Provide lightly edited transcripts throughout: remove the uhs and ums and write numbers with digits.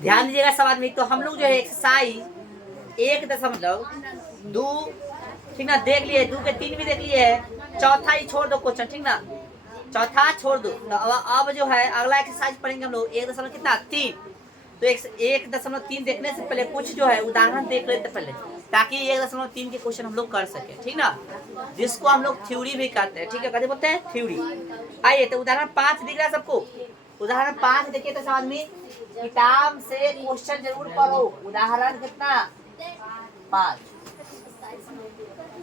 ध्यान दीजिएगा सब आदमी। तो हम लोग जो है एक्सरसाइज 1.2 ठीक ना देख लिए, 2 के 3 भी देख लिए है, चौथा ही छोड़ दो क्वेश्चन, ठीक ना, चौथा छोड़ दो। तो अब जो है अगला एक्सरसाइज पढ़ेंगे हम लोग 1.3। तो 1.3 देखने से पहले कुछ जो है उदाहरण देख लेते पहले, ताकि 1.3 के क्वेश्चन हम लोग कर सके, ठीक ना, जिसको हम लोग थ्योरी भी कहते हैं, ठीक है, कहते बोलते हैं थ्योरी। आइए तो उदाहरण 5 दिख रहा है सबको। उदाहरण 5 देखिए तो समझ में, किताब से क्वेश्चन जरूर पढ़ो। उदाहरण कितना 5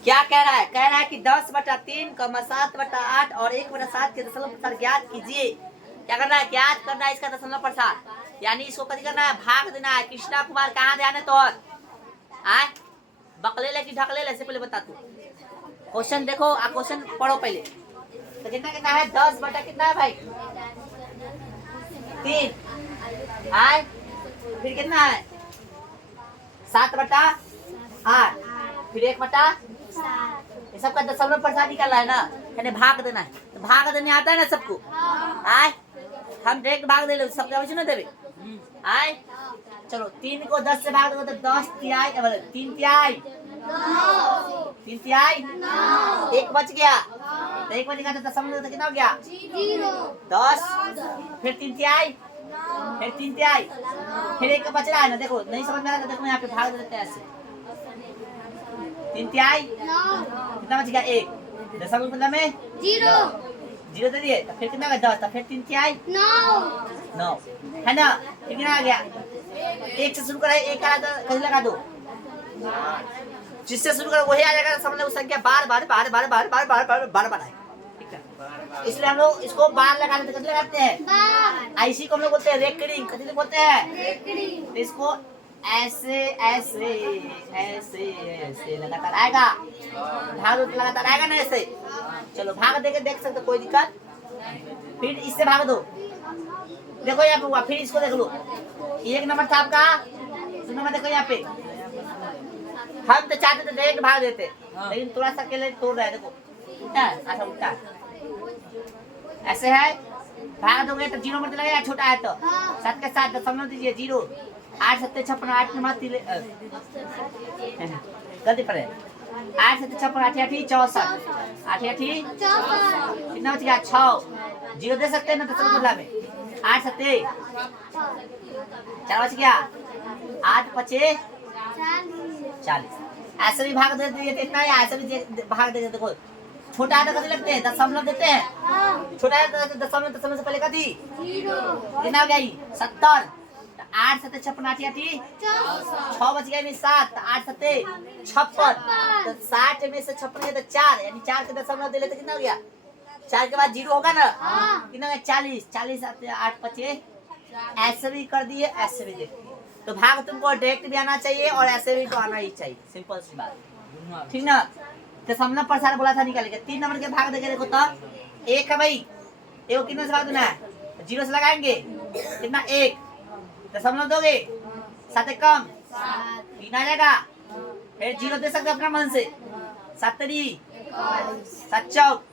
क्या कह रहा है? कह रहा है कि 10/3 7/8 और 1/7 के दशमलव प्रसार ज्ञात कीजिए। क्या करना है? ज्ञात करना है इसका दशमलव प्रसार, यानी इसको कभी करना है, भाग देना है। कृष्णा कुमार कहाँ ध्यान है तो आए बकले ले कि ढकले ले से पहले बता तू। क्वेश्चन देखो आ क्वेश्चन पढ़ो पहले। तो कितना कितना है? 10 बटा कितना है भाई? 3 आए, फिर कितना है? 7/8, फिर 1/7। ये सबका दशमलव प्रसार निकालना है ना, यानी भाग देना है। तो भाग देने आता है ना सबको? आए हम डायरेक्ट भाग दे, सबका वैसे ना देवे आए। चलो 3 को 10 से भाग दो तो 10 तिहाई, 3 तिहाई, 3 तिहाई, 1 बच गया। तो 1 बच गया तो दशमलव तो कितना हो गया? 10, फिर 3 तिहाई, फिर 3 तिहाई, फिर 1 बच रहा है ना। देखो नहीं समझ में आ रहा, देखो यहाँ पे भाग देते हैं ऐसे। 3 तिहाई कितना बच गया? 1, दशमलव मतलब में 0 दे दिए। तो फिर कितना का 10, तो फिर 3 तिहाई 9 है ना। फिर कितना आ गया? 1 से शुरू करा, 1 आया तो कहीं लगा दो, जिससे शुरू करो वही आ जाएगा। समझ लो संख्या बार बार बार बार बार बार बार बार बार बार आएगा, इसलिए हम लोग इसको बार लगाने कितने लगाते हैं? ऐसी को हम लोग बोलते हैं रेकरिंग। कितने बोलते हैं? तो इसको ऐसे ऐसे ऐसे ऐसे लगातार आएगा, भाग लगातार आएगा ना ऐसे। चलो भाग दे के देख सकते, कोई दिक्कत। फिर इससे भाग दो, देखो यहाँ पे हुआ। फिर इसको देख लो, 1 नंबर था आपका, 2 नंबर देखो यहाँ पे। हम तो चाहते थे डायरेक्ट भाग देते, लेकिन थोड़ा सा अकेले तोड़ रहा है। देखो उल्टा है, अच्छा उल्टा है, ऐसे है। भाग दोगे तो 0 नंबर लगेगा, छोटा है तो 7 के 7 दशमलव दीजिए 0, 8 7 56 8 नंबर गलती पर है। 8 7 56 8 8 64 8 8 कितना बच गया? 6 0 दे सकते हैं ना दशमलव बदला में। 8 7 4 बच गया, 8 5 40। ऐसे भी भाग दे दिए इतना, या ऐसे भी भाग दे। देखो छोटा है तो कैसे लगते हैं? दशमलव देते हैं। छोटा है तो दशमलव, दशमलव से पहले का थी 0, कितना हो गया? 70। 8 7 56 8 8 6 बच गया, 7 8 7 56। तो 60 में से 56 गया तो 4, यानी 4 के दशमलव दे लेते कितना हो गया? 4 के बाद 0 होगा ना, कितना हो गया? 40। 40 8 5 ऐसे भी कर दिए, ऐसे भी देखिए। तो भाग तुमको डायरेक्ट भी आना चाहिए और ऐसे भी तो आना ही चाहिए, सिंपल सी बात, ठीक ना। दशमलव प्रसार बोला था निकालेंगे। 3 नंबर के भाग देके देखो तो 1 है भाई, एक कितने से भाग देना है? 0 से लगाएंगे कितना? 1 दशमलव दोगे 7 कम 3 आ जाएगा। फिर 0 दे सकते अपना मन से, 7 3 7 चौक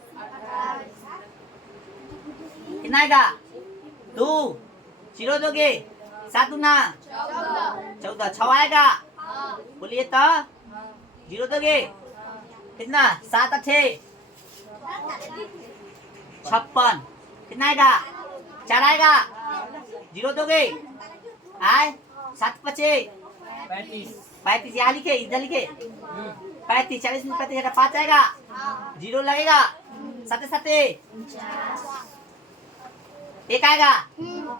कितना आएगा? 2 0 दोगे 7 दूना 14 6 आएगा। बोलिए तो 0 दोगे कितना? 7 8 56 कितना आएगा? 4 आएगा। 0 दोगे आए 7 5 35 यहाँ लिखे, इधर लिखे 35 40 में 35 5 आएगा। 0 लगेगा, 7 7 1 आएगा।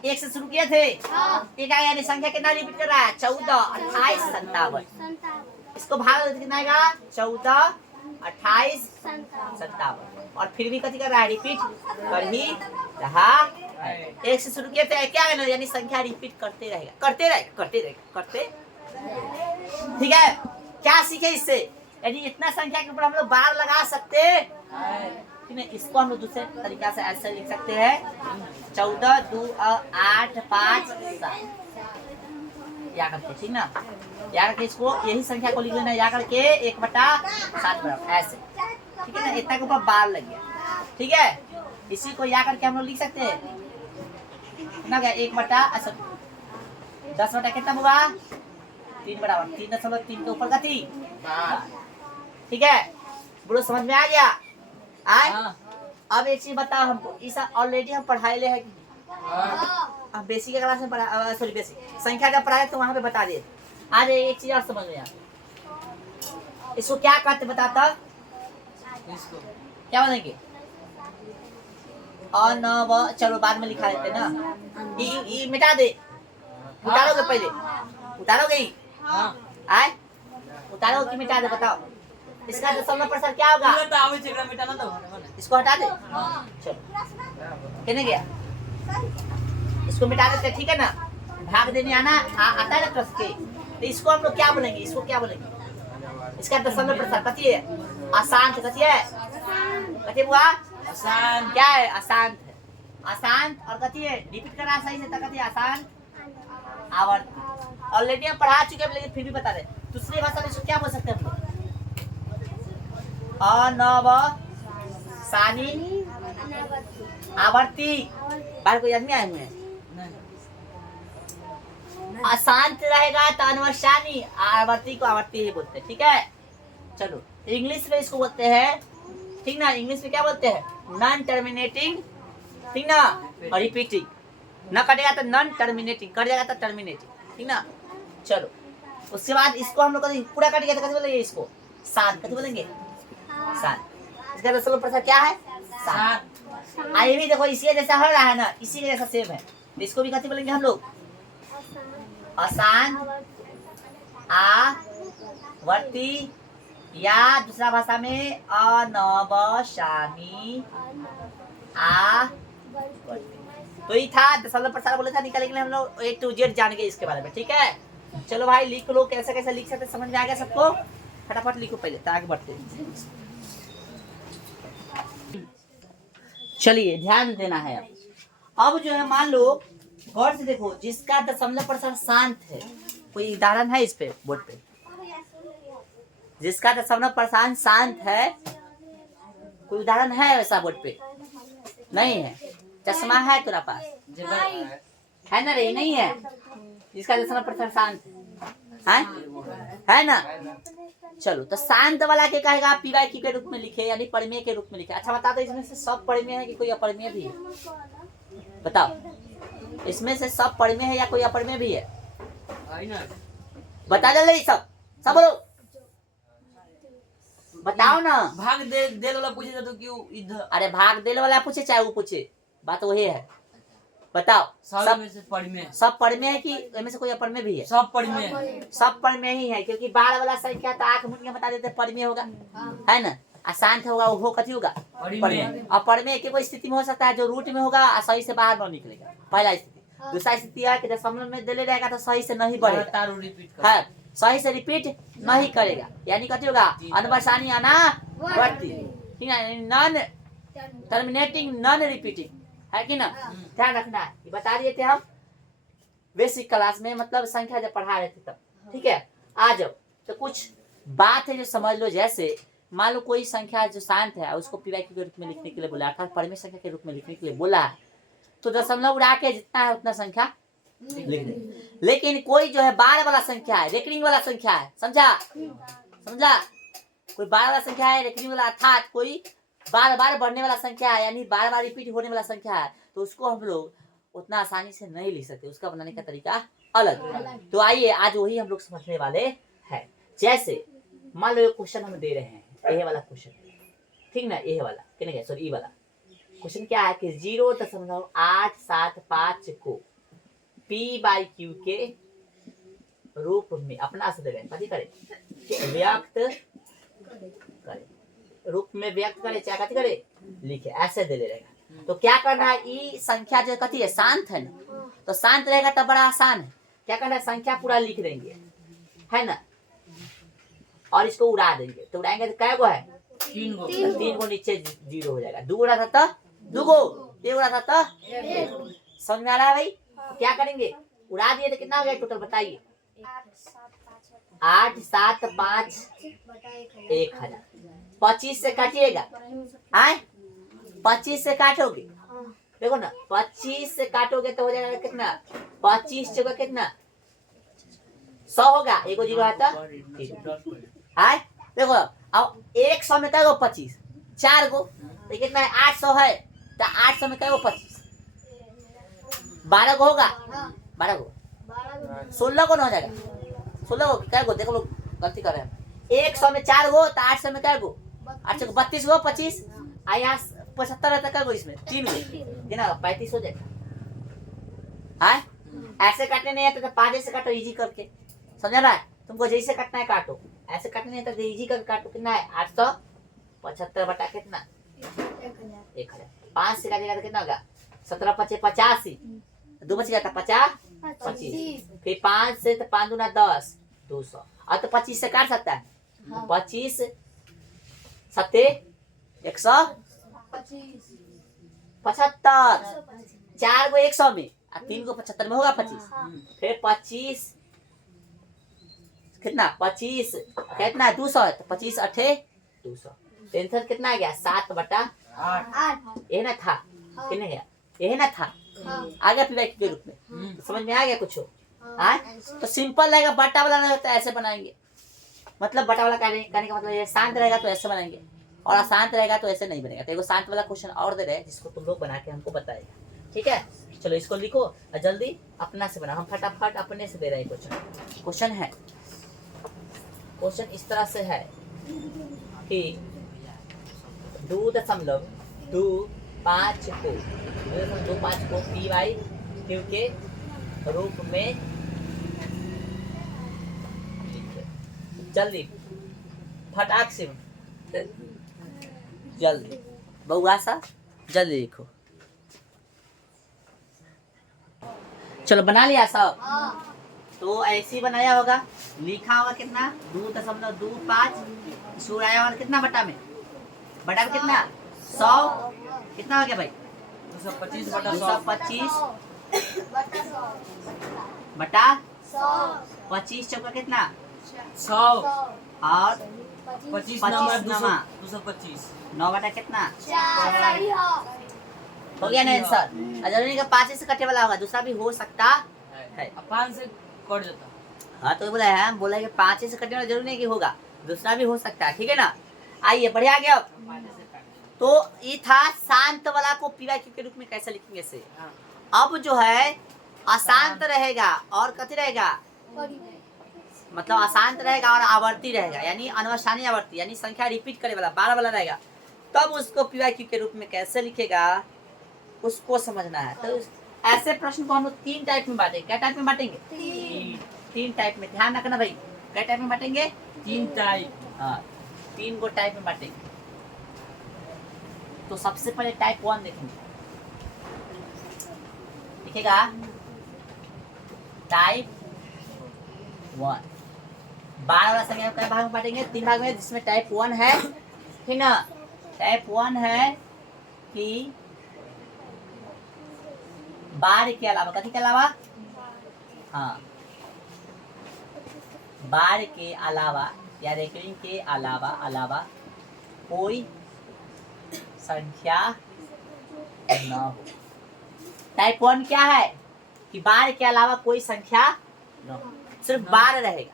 1 से शुरू किए थे, 1 आएगा, यानी संख्या कितना रिपीट कर रहा है? 14 28 57। इसको भाग कितना आएगा? 14 28 57। और फिर भी कथी कर रहा है? रिपीट कर ही रहा है। 1 से शुरू किए थे, क्या है? यानी संख्या रिपीट करते रहेगा, करते रहेगा, करते रहेगा, करते। ठीक है, क्या सीखे इससे? यानी इतना संख्या के ऊपर हम लोग बार लगा सकते हैं। इसको हम लोग दूसरे तरीका से ऐसे लिख सकते हैं 14 2 8 5 7 या करके, ठीक ना। या करके इसको यही संख्या को लिख लेना, या करके 1/7 बराबर ऐसे, ठीक है ना। इतना के ऊपर बार लग गया, ठीक है। इसी को या करके हम लोग लिख सकते हैं ना, 1 बटा 10 बटा कितना हुआ 3 बराबर 3.3 के ऊपर का 3। ठीक है बोलो समझ में आ गया। आए अब एक चीज बताओ हमको इस ऑलरेडी हम पढ़ाई ले है कि अब बेसिक क्लास में पढ़ा सॉरी बेसिक संख्या का पढ़ाया तो वहां पे बता दिए। आज एक चीज और समझ में आ इसको क्या कहते बताता इसको क्या बोलेंगे अनव चलो बाद में लिखा देते ना ये मिटा दे उतारोगे पहले उतारोगे ही आए उतारोगे कि मिटा दे बताओ इसका दशमलव प्रतिशत क्या होगा इसको हटा दे चलो कहने गया इसको मिटा देते ठीक है ना भाग देने आना आता है ना प्लस के तो इसको हम लोग क्या बोलेंगे इसको क्या बोलेंगे इसका दशमलव प्रतिशत कथी है अशांत कथी है कथी हुआ अशांत क्या है अशांत है अशांत और कथी है रिपीट करना सही से कथी है अशांत आवर्त ऑलरेडी हम पढ़ा चुके हैं लेकिन फिर भी बता रहे दूसरी भाषा में इसको क्या बोल सकते हैं हम लोग अनवसानी आवर्ती बाहर कोई आदमी आए हुए हैं अशांत रहेगा तो अनवसानी आवर्ती को आवर्ती ही बोलते हैं ठीक है। चलो इंग्लिश में इसको बोलते हैं ठीक ना इंग्लिश में क्या बोलते हैं नॉन टर्मिनेटिंग ठीक ना और रिपीटिंग न कटेगा तो नॉन टर्मिनेटिंग कट जाएगा तो टर्मिनेटिंग ठीक ना। चलो उसके बाद इसको हम लोग पूरा कट गया तो कैसे बोलेंगे इसको सात कैसे बोलेंगे सात इसका दशमलव प्रतिशत क्या है सात ये भी देखो इसी जैसा हर रहा है ना इसी के जैसा सेम है तो इसको भी कैसे बोलेंगे हम लोग अशांत आवर्ती या दूसरा भाषा में अनवसानी तो ये था दशमलव प्रतिशत बोले था निकालेंगे हम लोग A to Z जान गए इसके बारे में ठीक है। चलो भाई लिख लो कैसे कैसे लिख सकते समझ में आ गया सबको फटाफट लिखो पहले तो आगे बढ़ते चलिए ध्यान देना है अब जो है मान लो गौर से देखो जिसका दशमलव प्रतिशत शांत है कोई उदाहरण है इस पे बोर्ड पे जिसका दशमलव प्रतिशत शांत है कोई उदाहरण है वैसा बोर्ड पे नहीं है चश्मा है तेरा पास है ना रे नहीं है जिसका दशमलव प्रतिशत शांत है ना। चलो तो शांत वाला के कहेगा पीवाई के रूप में लिखे यानी परिमेय के रूप में लिखे। अच्छा बता दो इसमें से सब परिमेय है कि कोई अपरिमेय भी है बताओ इसमें से सब परिमेय है या कोई अपरिमेय भी है बता दे सब सब बोलो बताओ ना भाग देल वाला पूछे तो क्यों इधर अरे भाग देल वाला पूछे चाहे वो पूछे बात वही है बताओ सब में से परिमेय सब परिमेय है कि इनमें से कोई अपरिमेय भी है सब परिमेय सब परिमेय ही है क्योंकि बार वाला संख्या तो आंख मुंह बता देते परिमेय होगा है ना अशांत होगा वो कथी होगा परिमेय। अपरिमेय की कोई स्थिति में हो सकता है जो रूट में होगा सही से बाहर न निकलेगा पहला स्थिति। दूसरा स्थिति है कि दशमलव में दे रहेगा तो सही से नहीं बढ़ेगा है सही से रिपीट नहीं करेगा यानी कथी होगा अनवसानी अनावर्ती ठीक है नॉन टर्मिनेटिंग नॉन रिपीटिंग है कि ना ध्यान रखना है ये बता दिए थे हम बेसिक क्लास में मतलब संख्या जब पढ़ा रहे थे तब ठीक है। आ जाओ तो कुछ बात है जो समझ लो जैसे मान लो कोई संख्या जो शांत है उसको पीवाई के रूप में लिखने के लिए बोला अर्थात परिमेय संख्या के रूप में लिखने के लिए बोला है तो दशमलव उड़ा के जितना है उतना संख्या लिख दे। लेकिन कोई जो है बार वाला संख्या है रेकरिंग वाला संख्या है समझा कोई बार वाला संख्या है रेकरिंग वाला अर्थात कोई बार बार बढ़ने वाला संख्या है यानी बार बार रिपीट होने वाला संख्या है तो उसको हम लोग उतना आसानी से नहीं लिख सकते उसका बनाने का तरीका अलग है। तो आइए आज वही हम लोग समझने वाले हैं। जैसे मान लो क्वेश्चन हम दे रहे हैं ये वाला क्वेश्चन ठीक ना ये वाला क्या सॉरी ये वाला क्वेश्चन क्या है कि 0.875 को P/Q के रूप में अपना से दे रहे हैं कथी करें व्यक्त करें रूप में व्यक्त करे चाहे कथी करे लिखे ऐसे दे रहेगा। तो क्या करना है ये संख्या जो कथी है शांत है ना तो शांत रहेगा तो बड़ा आसान है क्या करना है संख्या पूरा लिख देंगे है ना और इसको उड़ा देंगे तो उड़ाएंगे तो कै गो है 3 गो नीचे 0 हो जाएगा 2 उड़ा था तो 2 गो 1 उड़ा था तो समझ में आ रहा है भाई। तो क्या करेंगे उड़ा दिए तो कितना हो गया टोटल बताइए 8 7 5 1000 25 से काटिएगा आए 25 से काटोगे देखो ना 25 से काटोगे तो हो जाएगा कितना 25 जगह कितना 100 होगा, एगो जीरो आता है। देखो अब 100 में क्या 25, 4 गो तो कितना है 800 है, तो 800 में क्या 25, 12 गो होगा, 12 गो 16 को ना हो जाएगा, 16 गो क्या गो, देखो लोग गलती कर रहे हैं। 100 में 4 गो तो 800 में क्या गो, 800 को 32 गो 25, यहाँ 75 रहता क्या गो, इसमें 3 गो ना 35 हो जाएगा। हाँ ऐसे काटने नहीं आते तो 5 से काटो इजी करके, समझा ना। तुमको जैसे काटना है काटो, ऐसे काटने नहीं आता तो इजी करके काटो। कितना है 875 बटा कितना 1000, 5 से काटेगा तो कितना होगा 17 5 85, 2 बच गया था 50 25, फिर 5 से तो 5 दूना 10 200, और तो 25 से काट सकता है, 25 सत्ते 175, 4 गो 100 में और 3 गो 75 में होगा 25, फिर 25 कितना 25 कितना 200 है, तो 25 8 200, आंसर कितना आ गया 7 बटा 8। ये ना था कितने गया, यही ना था आ गया पीवाई के रूप में, तो समझ में आ गया कुछ हो। हाँ तो सिंपल रहेगा, बटा वाला नहीं होता ऐसे बनाएंगे, मतलब बटा वाला कहने का मतलब ये शांत रहेगा तो ऐसे बनाएंगे, और अशांत रहेगा तो ऐसे नहीं बनेगा। तो एगो शांत वाला क्वेश्चन और दे रहे हैं जिसको तुम लोग बना के हमको बताएगा, ठीक है। चलो इसको लिखो और जल्दी अपना से बनाओ, हम फटाफट अपने से दे रहे हैं क्वेश्चन। क्वेश्चन है, क्वेश्चन इस तरह से है कि 2.25 को पीवाई क्यू के रूप में जल्दी फटाक से जल्दी बहुआ सा जल्दी लिखो। चलो बना लिया सब, तो ऐसे ही बनाया होगा, लिखा होगा कितना 2.25 सूर आया होगा कितना बटा में कितना 100, कितना हो गया भाई 225 बटा 225 बटा 25 चौका कितना 100 और 25 नमा 225 9 बटा कितना हो गया ना आंसर। जरूरी का 5 से कटे वाला होगा, दूसरा भी हो सकता है। 5 से कट जाता। हाँ तो बोला है, हम बोला कि 5 से कटने वाला जरूरी नहीं कि होगा, दूसरा भी हो सकता है, ठीक है ना। आइए बढ़िया गया। तो ये था शांत वाला को पीवाई क्यू के रूप में कैसे लिखेंगे से। अब जो है अशांत रहेगा और कथी रहेगा, मतलब अशांत रहेगा और आवर्ती रहेगा, यानी अनवसानी आवर्ती, यानी संख्या रिपीट करे वाला 12 वाला रहेगा, तब उसको पीवाई क्यू के रूप में कैसे लिखेगा उसको समझना है। तो ऐसे प्रश्न को हम लोग 3 टाइप में बांटेंगे। क्या टाइप में बांटेंगे 3 टाइप में, ध्यान रखना भाई। क्या टाइप में बांटेंगे 3 टाइप, हाँ 3 गो टाइप में बांटेंगे। तो सबसे पहले टाइप 1 देखेंगे, लिखेगा टाइप 1 12 वाला संख्या को भाग में बांटेंगे 3 भाग में, जिसमें टाइप 1 है, ठीक ना। टाइप 1 है कि बार के अलावा, कथी के अलावा, हाँ बार के अलावा या रेकरिंग के अलावा कोई संख्या न हो। टाइप 1 क्या है कि बार के अलावा कोई संख्या न हो, सिर्फ बार रहेगा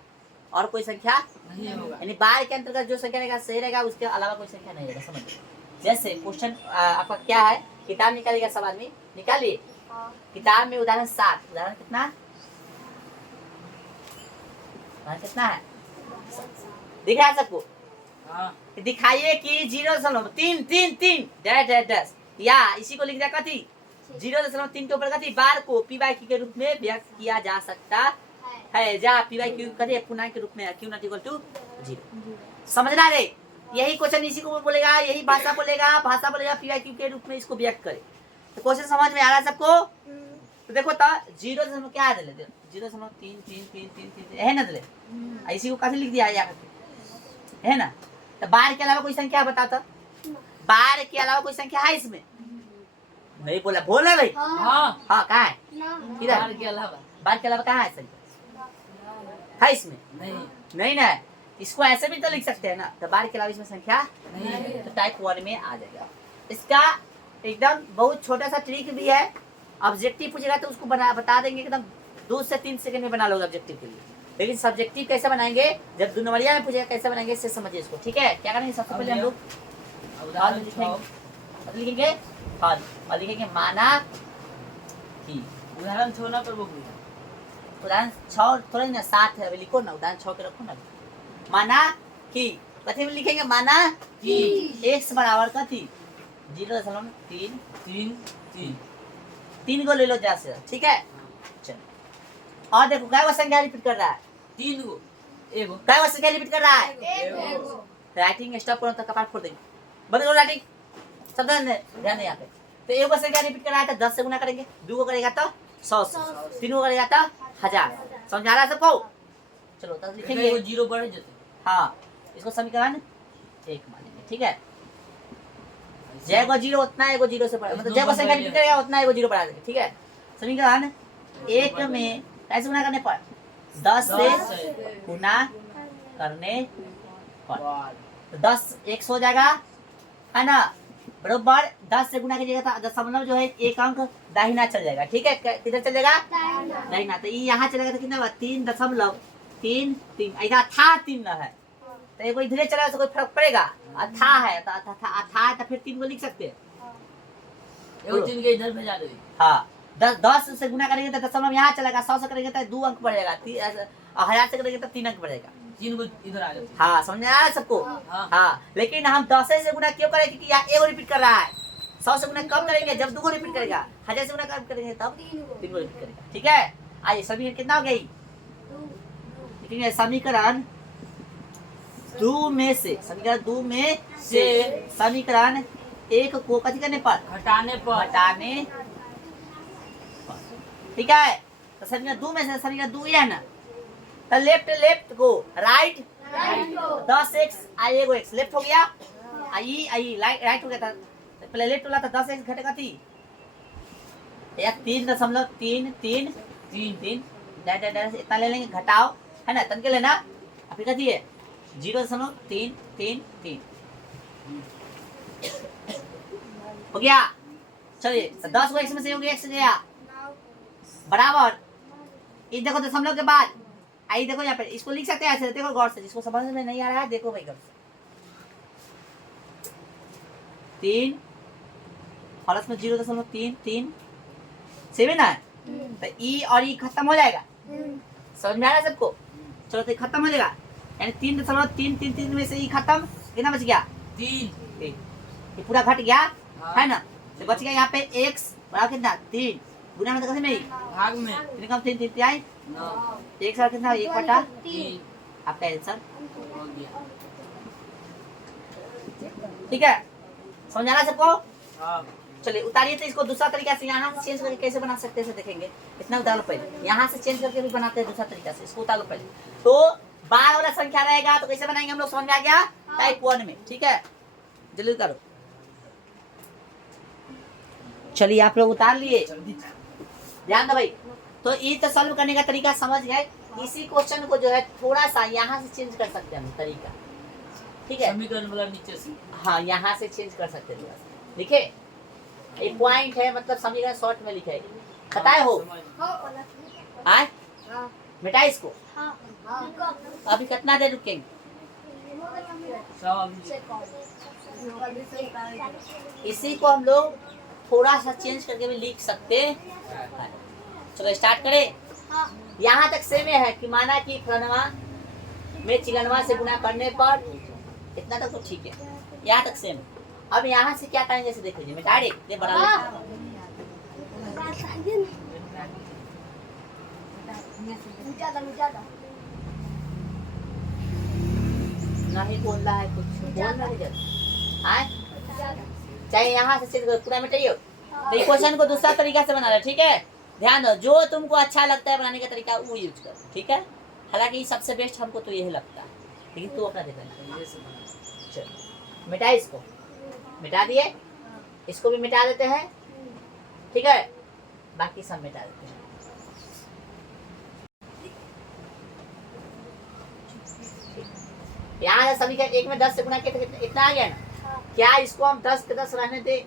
और कोई संख्या नहीं होगा, यानी बार के अंतर्गत जो संख्या रहेगा सही रहेगा, उसके अलावा कोई संख्या नहीं रहेगा। समझ लो, जैसे क्वेश्चन आपका क्या है, किताब निकालिएगा, सब आदमी निकालिए किताब में उदाहरण 7, उदाहरण कितना है दिख रहा है सबको, दिखाइए कि 0.3 या इसी को लिख दिया कथी 0.3 के ऊपर कथी बार को पीवाई क्यू के रूप में व्यक्त किया जा सकता है, जहाँ पीवाई क्यू कथी पूर्णांक के रूप में क्यू नॉट इक्वल टू 0। समझना रे, यही क्वेश्चन इसी को बोलेगा, यही भाषा बोलेगा पीवाई क्यू के रूप में इसको व्यक्त करे। तो क्वेश्चन समझ में आ रहा है सबको। तो देखो तो 0 क्या है 0.3 है ना, दले इसी को कैसे लिख दिया है ना। तो बार के अलावा कोई संख्या बताता, बार के अलावा कोई संख्या है इसमें, नहीं बोला भाई। हाँ हाँ कहाँ है इधर, बार के अलावा कहाँ है संख्या है इसमें, नहीं ना, इसको ऐसे भी तो लिख सकते हैं ना। तो बार के अलावा इसमें संख्या नहीं है, तो टाइप 1 में आ जाएगा। इसका एकदम बहुत छोटा सा ट्रिक भी है, ऑब्जेक्टिव पूछेगा तो उसको बता देंगे एकदम 2 से 3 सेकंड में बना लोगे ऑब्जेक्टिव के लिए। लेकिन सब्जेक्टिव कैसे बनाएंगे, जब 2 नंबरिया में पूछेगा कैसे बनाएंगे इससे समझिए इसको। ठीक है, क्या करेंगे सबसे पहले हम लोग उदाहरण लिखेंगे फल और लिखेंगे माना कि। उदाहरण 6 ना करबो की उदाहरण 6 थोड़ा ना 7 है, अभी लिखो ना, उदाहरण 6 के रखो ना। माना कि कथी में लिखेंगे, माना कि x बराबर कथी 0.3 3 3 3 को ले लो जैसे। ठीक है, चलो और देखो क्या संख्या रिपीट कर रहा है, 3 गो एगो क्या संख्या रिपीट कर रहा है, एगो राइटिंग स्टॉप करो तो कपाट फोड़ देंगे, बंद करो राइटिंग, सब ध्यान दें यहाँ पे। तो एक संख्या रिपीट कर रहा है तो 10 से गुना करेंगे, 2 को करेगा तो 100 से, 3 को करेगा तो 1000। समझा रहा है सबको? चलो तो लिखेंगे एगो 0 बढ़ जते। हाँ, इसको समीकरण 1 मानेंगे। ठीक है, जैगो 0 उतना एगो 0 से बढ़ा, मतलब जैगो संख्या रिपीट करेगा उतना एगो 0 बढ़ा देंगे। ठीक है, समीकरण 1 में कैसे गुना करने पर 10 से गुना करने पर तो 10 100 हो जाएगा, है ना, बरोबर 10 से गुना कीजिएगा तो दशमलव जो है एक अंक दाहिना चल जाएगा। ठीक है, किधर चल जाएगा, दाहिना। तो ये यहाँ चलेगा तो कितना होगा 3.33 ऐसा था 3 न है तो ये कोई इधर चला तो कोई फर्क पड़ेगा, अथा है तो अथा है तो फिर 3 को लिख सकते हैं, एगो 3 के इधर भेजा दे। हाँ 10 से गुना करेंगे तो दशमलव यहाँ चलेगा, 100 से करेंगे तो 2 अंक बढ़ेगा, 1000 से करेंगे तो 3 अंक बढ़ेगा। 3 को इधर आ जाते। हाँ समझ में आया सबको? हाँ, लेकिन हम 10 से गुना क्यों करें, क्योंकि यहाँ एगो रिपीट कर रहा है। 100 से गुना कब करेंगे, जब 2 को रिपीट करेगा, 1000 से गुना कब करेंगे तब 3 को रिपीट करेगा। ठीक है, आइए समीकरण कितना हो गई, लिखेंगे समीकरण 2 में से, समीकरण 2 में से समीकरण 1 को कथी करने पर, घटाने पर। घटाने। ठीक है, तो समीकरण 2 में से समीकरण 2 है ना, तो लेफ्ट को राइट 10x आई एगो x लेफ्ट हो गया, आई राइट हो गया था, पहले लेफ्ट वाला था 10x घटेगा 3 या 3.33 इतना ले लेंगे, घटाओ है ना, तन के लेना, अभी कथी है 0.333 हो गया। चलिए 10 को x में से हो गया, x गया बराबर, ये देखो दशमलव के बाद आई, देखो यहाँ पे इसको लिख सकते हैं ऐसे, देखो गौर से, जिसको समझ में नहीं आ रहा है देखो भाई गौर से, 3 प्लस में 0.33 सेम है ना, तो ई और ई खत्म हो जाएगा। समझ में आ रहा है सबको? चलो तो खत्म हो जाएगा, यानी 3.333 में से ई खत्म, कितना बच गया 3 ये पूरा घट गया, है ना, तो बच गया यहाँ पे x बराबर कितना 3 गुना में तो कैसे में भाग में कितने कम 3 आई 9 एक साथ कितना 1/3 3 आपका आंसर। हो गया। ठीक है, समझ आ रहा है सबको? हां चलिए उतारिए, तो इसको दूसरा तरीका से यहाँ से चेंज करके कैसे बना सकते हैं देखेंगे। इतना उतार लो पहले, यहाँ से चेंज करके भी बनाते हैं दूसरा तरीका से, इसको उतार लो पहले। तो बार वाला संख्या रहेगा तो कैसे बनाएंगे हम लोग, समझ में आ गया टाइप 1 में। ठीक है, जल्दी उतारो। चलिए आप लोग उतार लिए, ध्यान दो भाई। तो ये तो सॉल्व करने का तरीका समझ गए। इसी क्वेश्चन को जो है थोड़ा सा यहाँ से चेंज कर सकते हैं हम तरीका, ठीक है, समीकरण वाला नीचे से, हाँ यहाँ से चेंज कर सकते हैं। लिखे एक पॉइंट है, मतलब समीकरण शॉर्ट में लिखे, बताए हो आए बेटा इसको। अभी कितना देर रुकेंगे, इसी को हम लोग थोड़ा सा चेंज करके भी लिख सकते हैं। चलो स्टार्ट करें। यहाँ तक सेम है कि माना कि फलनवा में चिकनवा से गुना करने पर, इतना तक तो ठीक है, यहाँ तक सेम। अब यहाँ से क्या करेंगे जैसे देख लीजिए, मैं डायरेक्ट ये बना नहीं बोल रहा है, कुछ बोल रहा है, चाहे यहाँ से चेंज करो पूरा मिटाइए। तो क्वेश्चन को दूसरा तरीका से बना रहे, ठीक है, ध्यान दो, जो तुमको अच्छा लगता है बनाने का तरीका वो यूज करो, ठीक है। हालांकि सबसे बेस्ट हमको तो यही लगता है, लेकिन तू अपना देख लेना। चलो मिटा, इसको मिटा दिए, इसको भी मिटा देते हैं, ठीक है, बाकी सब मिटा देते हैं। यहाँ सभी का एक में 10 से गुणा किया तो इतना आ गया ना, क्या इसको हम 10 के 10 रहने दे,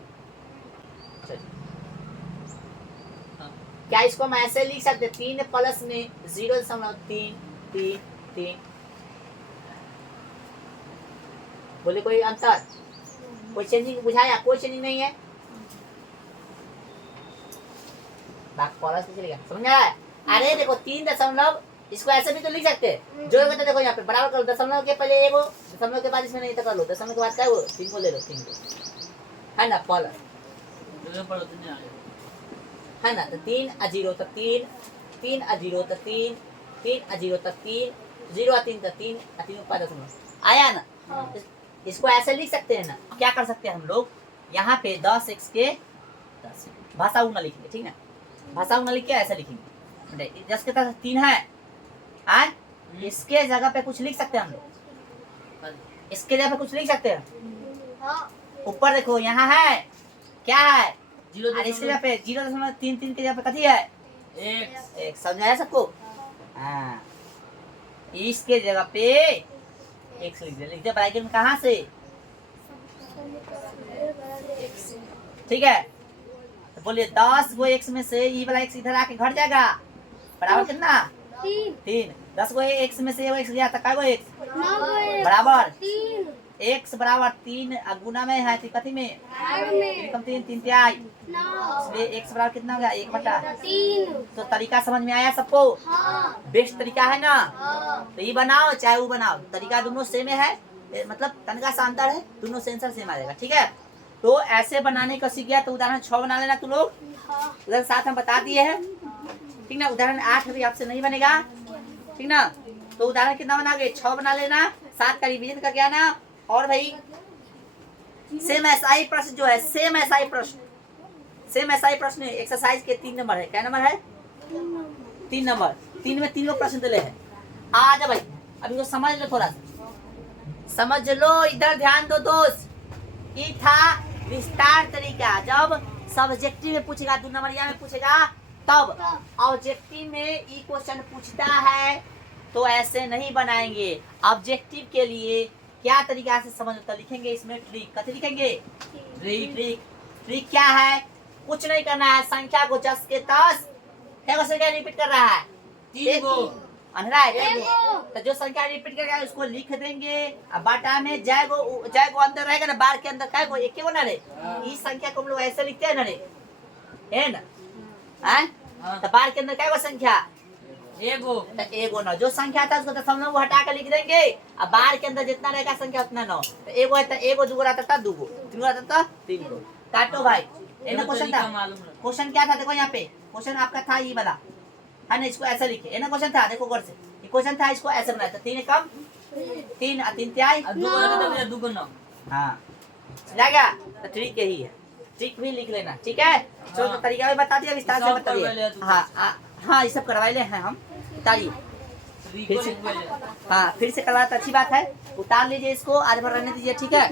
क्या इसको हम ऐसे लिख सकते 3 प्लस में 0.3 3 3 बोले कोई अंतर, कोई चेंजिंग बुझाया? कोई चेंजिंग नहीं है। बात पॉलस से चलेगा, समझ आ रहा है? अरे देखो 3 दशमलव, इसको ऐसे भी तो लिख सकते हैं। जो कहते देखो यहाँ पे बराबर करो, दशमलव के पहले एगो, दशमलव के बाद इसमें नहीं तो कर लो, दशमलव के बाद क्या है वो 3 को ले लो, 3 को, है ना पॉलस, है ना? तो 3 और 0 तो 3, 3 और 0 तो 3, 3 और 0 तो 3, 0 और 3 तो 3 और 3 5 दशमलव आया ना। इसको ऐसे लिख सकते हैं ना। क्या कर सकते हैं हम लोग, यहाँ पे 10x के 10 भाषा ना लिखेंगे, ठीक ना? भाषा ना लिख के ऐसे लिखेंगे, 10 के 3 है। आज इसके जगह पे कुछ लिख सकते हैं हम लोग, इसके जगह पे कुछ लिख सकते हैं। ऊपर देखो यहाँ है, क्या है? 0, और इसके जगह पे 0.33 के जगह पे कथी है? एक। समझाया सबको? हाँ, इसके जगह पे x लिख दे ब्रैकेट में, कहाँ से? ठीक है, तो बोलिए 10 गो x में से ये वाला x इधर आके घट जाएगा, बराबर कितना? 3। 10 गो x में से x गया तो क्या गो x बराबर x बराबर 3 गुना में है, कथी में? 3 3 त्याई, इसलिए x बराबर कितना हो गया? 1/3। तो तरीका समझ में आया सबको? बेस्ट तरीका है ना? तो ये बनाओ चाहे वो बनाओ, तरीका दोनों सेम है, मतलब तनका सा अंतर है, दोनों से आंसर सेम आ जाएगा, ठीक है? तो ऐसे बनाने का सीख गया तो उदाहरण 6 बना लेना तुम लोग, उदाहरण 7 हम बता दिए हैं, ठीक ना? उदाहरण 8 भी आपसे नहीं बनेगा, ठीक ना? तो उदाहरण कितना बनाओगे? 6 बना लेना, 7 का रिवीजन करके आना। और भाई सेम ऐसा ही प्रश्न जो है, सेम ऐसा ही प्रश्न एक्सरसाइज के 3 नंबर है। क्या नंबर है? 3 नंबर। 3 में 3 प्रश्न दिले है। आ जा भाई, अभी को समझ लो, थोड़ा समझ लो, इधर ध्यान दो दोस्त। ये था विस्तार तरीका। जब सब्जेक्टिव में पूछेगा, 2 नंबरिया में पूछेगा, तब ऑब्जेक्टिव में ये क्वेश्चन पूछता है तो ऐसे नहीं बनाएंगे। ऑब्जेक्टिव के लिए क्या तरीका से समझ होता, लिखेंगे इसमें ट्रिक। कथी लिखेंगे? ट्रिक क्या है? कुछ नहीं करना है, संख्या को 10 के 10 क्या संख्या रिपीट कर रहा है? 3 गो। अंधेरा है, तो जो संख्या रिपीट करेगा उसको लिख देंगे। अब बाटा में जाएगो अंदर रहेगा ना, बार के अंदर क्या गो? एक ना रे, इस संख्या को हम लोग ऐसे लिखते हैं ना रे, है ना? तो बार के अंदर क्या गो संख्या? एगो ना, जो संख्या था उसको दशमलव हटा कर लिख देंगे। अब बार के अंदर जितना रहेगा संख्या उतना 9। तो एगो है तो एगो, दूगो रहता था दूगो, तीन रहता था 3 गो। काटो भाई, क्वेश्चन था। क्वेश्चन क्या था? देखो यहाँ पे क्वेश्चन आपका था ये वाला, है ना? इसको ऐसे लिखे, ना क्वेश्चन था, देखो गौर से, ये क्वेश्चन था, इसको ऐसे बनाया था। 3 कम 3 और 3 त्याई 2 हाँ, जाएगा। तो ट्रिक यही है, ट्रिक भी लिख लेना, ठीक है? चलो तो तरीका भी बता दिया, विस्तार से बता दिया। हाँ, ये सब करवाए ले हैं हम, उतारिए फिर से। हाँ, फिर से करवा तो अच्छी बात है, उतार लीजिए इसको, आज भर रहने दीजिए, ठीक है?